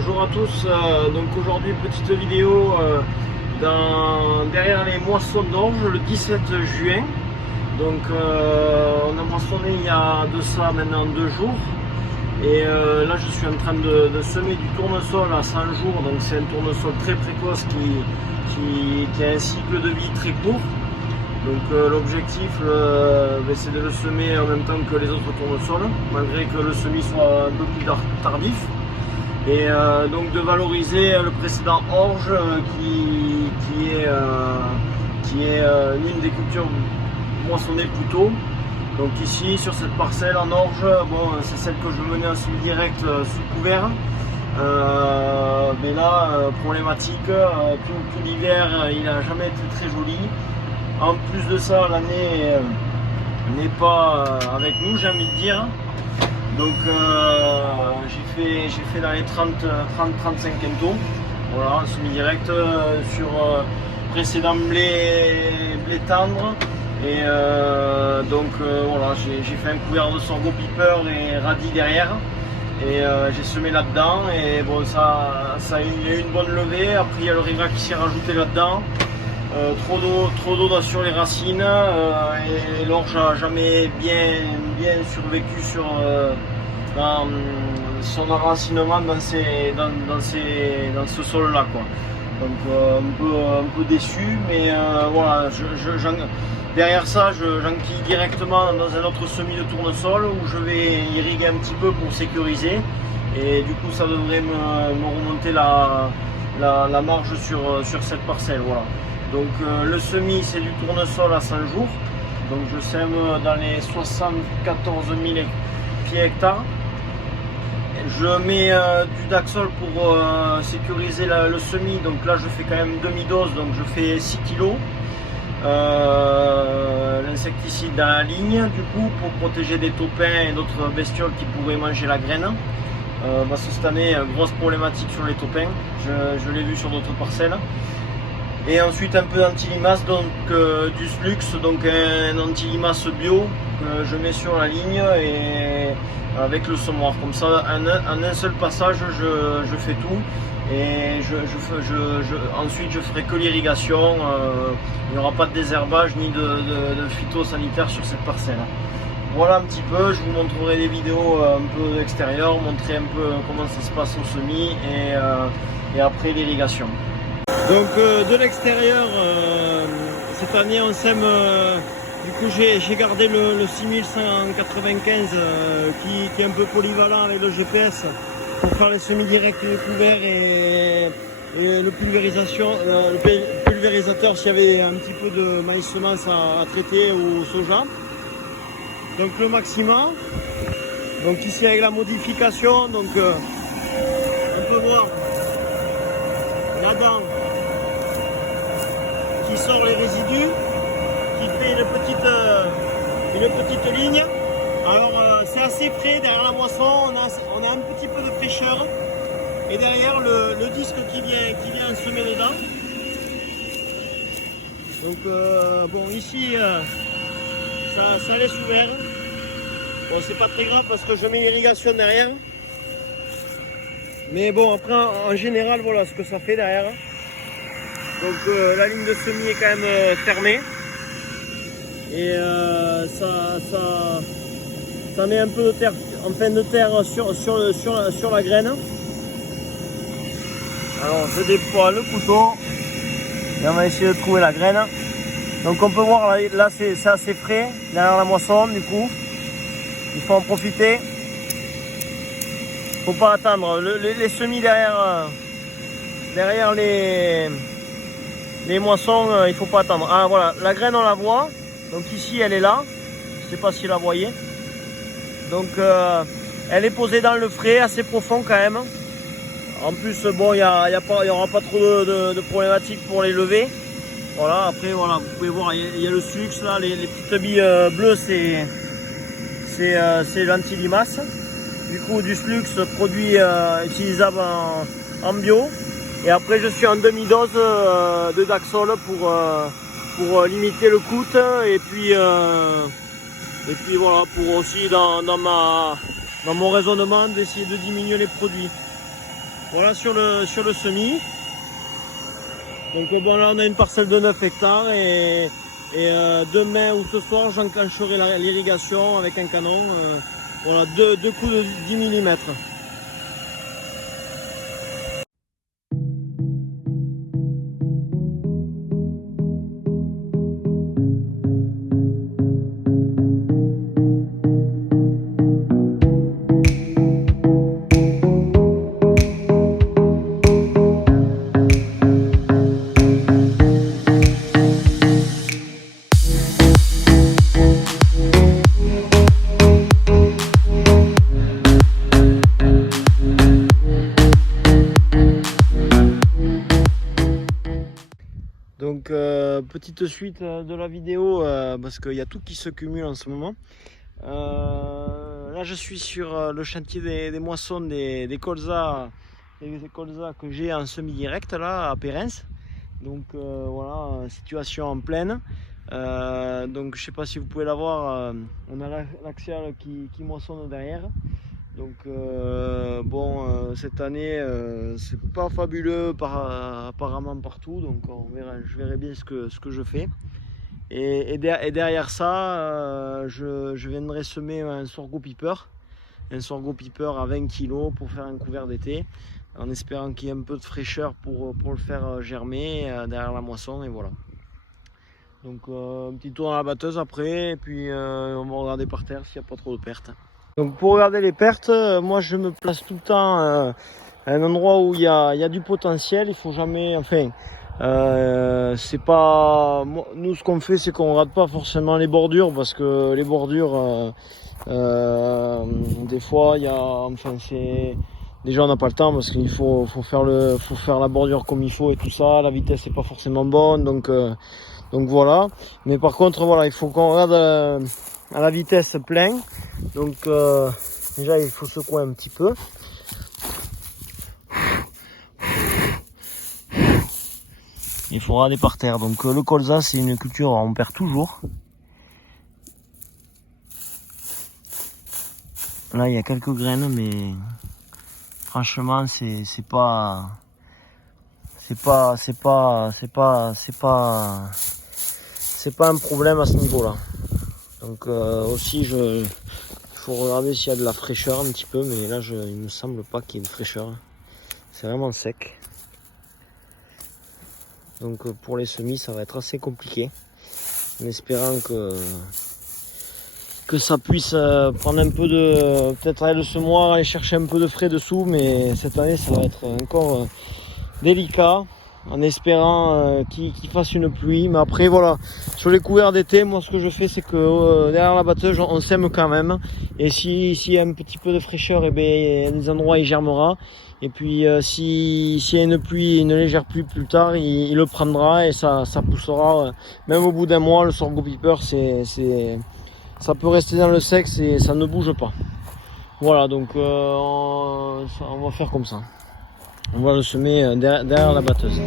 Bonjour à tous, donc aujourd'hui petite vidéo derrière les moissons d'orge le 17 juin. Donc on a moissonné il y a de ça maintenant 2 jours. Et là je suis en train de semer du tournesol à 100 jours, donc c'est un tournesol très précoce qui a un cycle de vie très court. Donc l'objectif c'est de le semer en même temps que les autres tournesols, malgré que le semis soit un peu plus tardif. Et donc de valoriser le précédent orge qui est l'une des cultures moissonnées plus tôt. Donc ici sur cette parcelle en orge, bon, c'est celle que je veux mener en suivi direct sous couvert. Mais là, problématique, tout l'hiver il n'a jamais été très joli. En plus de ça, l'année n'est pas avec nous, j'ai envie de dire. Donc j'ai fait dans les 30-35 quintaux, voilà, en semi-direct sur précédent blé tendre. Et donc voilà, j'ai fait un couvert de sorgho piper et radis derrière. Et j'ai semé là-dedans et bon, ça a eu une bonne levée. Après il y a le riva qui s'est rajouté là-dedans. Trop d'eau sur les racines et l'orge n'a jamais bien survécu dans son enracinement dans ce sol là quoi. Donc un peu déçu, mais voilà, derrière ça j'enquille directement dans un autre semis de tournesol où je vais irriguer un petit peu pour sécuriser, et du coup ça devrait me remonter la marge sur cette parcelle. Voilà. Donc le semis c'est du tournesol à 100 jours, donc je sème dans les 74 000 pieds hectares. Je mets du Daxol pour sécuriser le semis, donc là je fais quand même demi-dose, donc je fais 6 kg. L'insecticide dans la ligne du coup pour protéger des taupins et d'autres bestioles qui pourraient manger la graine. Parce que cette année, grosse problématique sur les taupins, je l'ai vu sur d'autres parcelles. Et ensuite un peu d'anti-limace, donc du Slux, donc un anti-limace bio que je mets sur la ligne et avec le semoir. Comme ça, en un seul passage, je fais tout. Et ensuite je ferai que l'irrigation. Il n'y aura pas de désherbage ni de phytosanitaire sur cette parcelle. Voilà un petit peu, je vous montrerai des vidéos un peu extérieures, montrer un peu comment ça se passe au semis et après l'irrigation. Donc de l'extérieur, cette année on sème, du coup j'ai gardé le 6195 qui est un peu polyvalent avec le GPS pour faire les semis directs et les couverts et le pulvérisateur s'il y avait un petit peu de maïs semence à traiter ou soja. Donc le Maxima, donc ici avec la modification, donc on peut voir la dent qui sort les résidus, qui fait une petite ligne. Alors c'est assez frais derrière la moisson, on a un petit peu de fraîcheur, et derrière le disque qui vient semer dedans. Donc bon, ici ça laisse ouvert. Bon, c'est pas très grave parce que je mets l'irrigation derrière. Mais bon, après en général, voilà ce que ça fait derrière. Donc la ligne de semis est quand même fermée. Et ça met un peu de terre, en fin de terre sur la graine. Alors je déploie le couteau et on va essayer de trouver la graine. Donc on peut voir là c'est assez frais derrière la moisson, du coup il faut en profiter. Faut pas attendre les semis derrière les moissons, il faut pas attendre. Ah voilà, la graine on la voit. Donc ici elle est là, je sais pas si vous la voyez. Donc elle est posée dans le frais, assez profond quand même. En plus bon, il y aura pas trop de problématiques pour les lever. Voilà, après voilà, vous pouvez voir, il y a le Slux là, les petites billes bleues c'est l'anti-limace. Du coup du Slux, produit utilisable en bio. Et après je suis en demi-dose de Daxol pour limiter le coût, et puis voilà, pour aussi dans mon raisonnement d'essayer de diminuer les produits. Voilà sur le semis. Donc bon, là on a une parcelle de 9 hectares et demain ou ce soir j'enclencherai l'irrigation avec un canon. Voilà, deux coups de 10 mm. Donc petite suite de la vidéo parce qu'il y a tout qui se cumule en ce moment. Là je suis sur le chantier des moissons des colzas, que j'ai en semi-direct là à Pérens. Donc voilà, situation en plaine. Donc je sais pas si vous pouvez la voir, on a l'axial qui moissonne derrière. Donc bon, cette année c'est pas fabuleux apparemment partout, donc je verrai bien ce que je fais. Et derrière ça, je viendrai semer un sorgho piper à 20 kg pour faire un couvert d'été, en espérant qu'il y ait un peu de fraîcheur pour le faire germer derrière la moisson, et voilà. Donc un petit tour dans la batteuse après, et puis on va regarder par terre s'il n'y a pas trop de pertes. Donc pour regarder les pertes, moi je me place tout le temps à un endroit où il y a du potentiel. Il faut jamais, enfin, c'est pas, nous ce qu'on fait c'est qu'on rate pas forcément les bordures, parce que les bordures, des fois il y a, enfin c'est, déjà on n'a pas le temps parce qu'il faut faire la bordure comme il faut et tout ça. La vitesse c'est pas forcément bonne, donc voilà. Mais par contre voilà, il faut qu'on regarde à la vitesse plein. Donc déjà il faut secouer un petit peu. Il faut regarder par terre. Donc le colza c'est une culture on perd toujours. Là il y a quelques graines, mais franchement c'est pas un problème à ce niveau-là. Donc aussi il faut regarder s'il y a de la fraîcheur un petit peu, mais là il me semble pas qu'il y ait de fraîcheur. C'est vraiment sec. Donc pour les semis ça va être assez compliqué, en espérant que ça puisse prendre un peu de, peut-être aller le semoir, aller chercher un peu de frais dessous, mais cette année ça va être encore délicat, en espérant qu'il fasse une pluie. Mais après voilà, sur les couverts d'été, moi ce que je fais c'est que derrière la batteuse on sème quand même, et s'il y a un petit peu de fraîcheur, et bien les endroits il germera, et puis s'il y a une pluie, une légère pluie plus tard, il le prendra et ça poussera, même au bout d'un mois. Le sorgho piper ça peut rester dans le sec et ça ne bouge pas. Voilà, donc on va faire comme ça. On va le semer derrière la batteuse.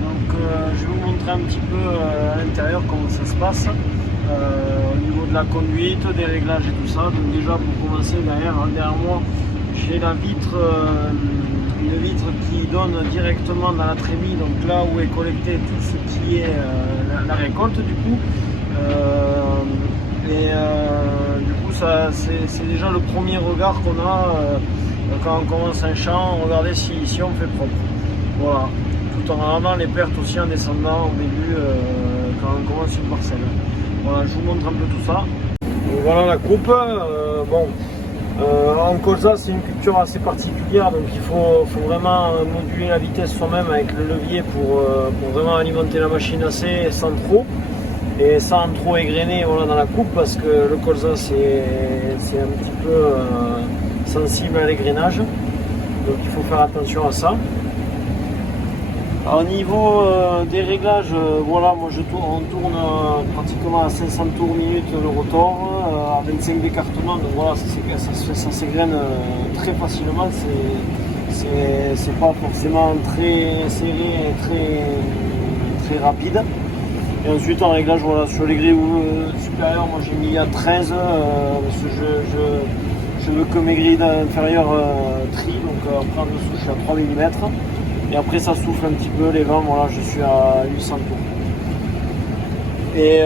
Donc je vais vous montrer un petit peu à l'intérieur comment ça se passe au niveau de la conduite, des réglages et tout ça. Donc déjà pour commencer, derrière moi j'ai la vitre, une vitre qui donne directement dans la trémie, donc là où est collecté tout ce qui est la récolte du coup. Du coup ça c'est déjà le premier regard qu'on a quand on commence un champ, regarder si on fait propre. Voilà, tout en regardant les pertes aussi en descendant au début quand on commence une parcelle. Voilà, je vous montre un peu tout ça. Donc voilà la coupe. Bon, En colza, c'est une culture assez particulière, donc il faut vraiment moduler la vitesse soi-même avec le levier pour vraiment alimenter la machine assez sans trop et sans trop égrener voilà, dans la coupe, parce que le colza c'est un petit peu sensible à l'égrenage, donc il faut faire attention à ça. Au niveau des réglages, voilà, moi on tourne pratiquement à 500 tours minute le rotor, à 25 d'écartement, donc voilà, ça s'égrène très facilement, c'est pas forcément très serré et très rapide. Et ensuite en réglage, voilà, sur les grilles supérieures, moi j'ai mis à 13 parce que je veux que mes grilles inférieures trient, donc après en dessous je suis à 3 mm. Et après ça souffle un petit peu les vents, voilà, je suis à 800 tours. Et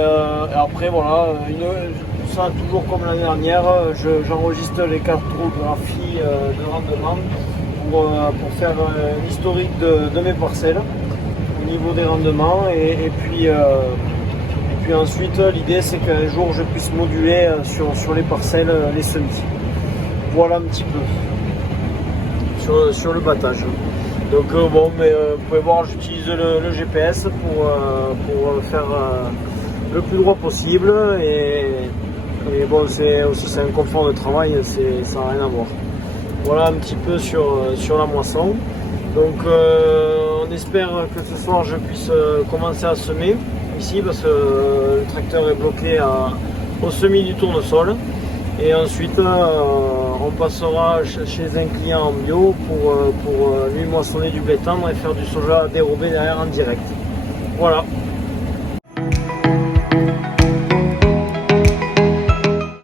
après voilà, ça toujours comme l'année dernière, j'enregistre les cartographies de rendement pour faire l'historique de mes parcelles au niveau des rendements. Et puis ensuite l'idée c'est qu'un jour je puisse moduler sur les parcelles les semis. Voilà un petit peu sur le battage. Donc bon, mais vous pouvez voir, j'utilise le GPS pour faire le plus droit possible, et bon, c'est un confort de travail, ça n'a rien à voir. Voilà un petit peu sur la moisson. Donc on espère que ce soir je puisse commencer à semer ici, parce que le tracteur est bloqué au semis du tournesol. Et ensuite, on passera chez un client en bio pour lui moissonner du blé tendre et faire du soja dérobé derrière en direct. Voilà.